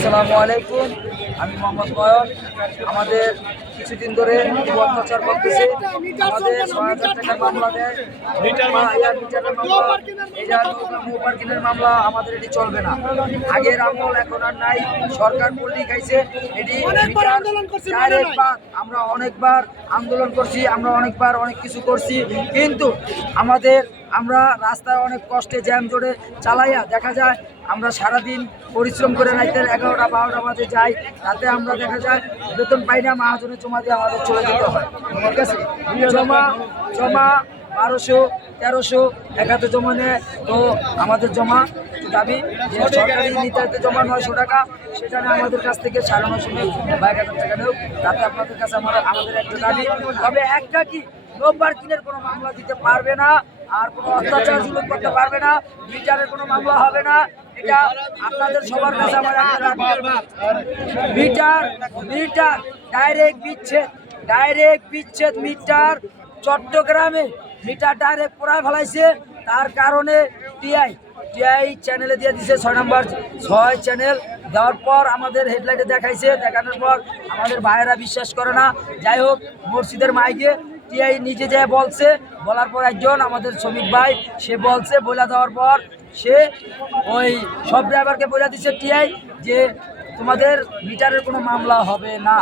আসসালামু আলাইকুম, আমি মোহাম্মদ নয়ন। আমাদের কিছুদিন ধরে অত্যাচার করতেছে, আমাদের ৬,০০০ টাকার মামলা দেয়, মিটারের মামলা, এটা নৌ পার্কিংয়ের মামলা। আমাদের এটি চলবে না। আগের আমল এখন আর নাই, সরকার পল্লী খাইছে। এটি আমরা অনেকবার আন্দোলন করছি, আমরা অনেকবার অনেক কিছু করছি, কিন্তু আমরা রাস্তায় অনেক কষ্টে জ্যাম জোরে চালাইয়া দেখা যায় আমরা সারাদিন পরিশ্রম করে রাতের 11টা 12টা বাজে যাই, রাতে আমরা দেখা যায় বেতন পাই না, মহাজনে জমা দিয়ে আমাদের চলে যেতে হয়। ঠিক আছে, জমা 1200 1300 এক হাতে জমা নেয়। তো আমাদের জমা দাবি যে সরকারি নির্ধারিত জমা 900 টাকা, সেখানে আমাদের কাছ থেকে 950 নেই বা 1000 টাকা নেই, তাতে আপনাদের কাছে আমাদের একটা দাবি। তবে একটা কি, নো পার্কিংয়ের কোনো মামলা দিতে পারবে না, আর কোনো অত্যাচার জুলুম করতে পারবে না, মিটারের কোনো মামলা হবে না। এটা আপনাদের সবার কাছে আমার একটা মিটার মিটার ডাইরেক্ট বিচ্ছেদ মিটার চট্টগ্রামে মিটার ডাইরেক্ট পড়ায় ফেলাইছে। তার কারণে টিআই চ্যানেলে দিয়ে দিছে 6 নম্বর 6 চ্যানেল দেওয়ার পর আমাদের হেডলাইটে দেখানোর পর আমাদের ভাইয়েরা বিশ্বাস করে না। যাই হোক, মসজিদের মাইকে টিআই নিজে যায় বলার পর একজন আমাদের শ্রমিক ভাই সে বলে দেওয়ার পর সে ওই সব ড্রাইভারকে বলে দিচ্ছে টিআই যে তোমাদের মিটারের কোনো মামলা হবে না।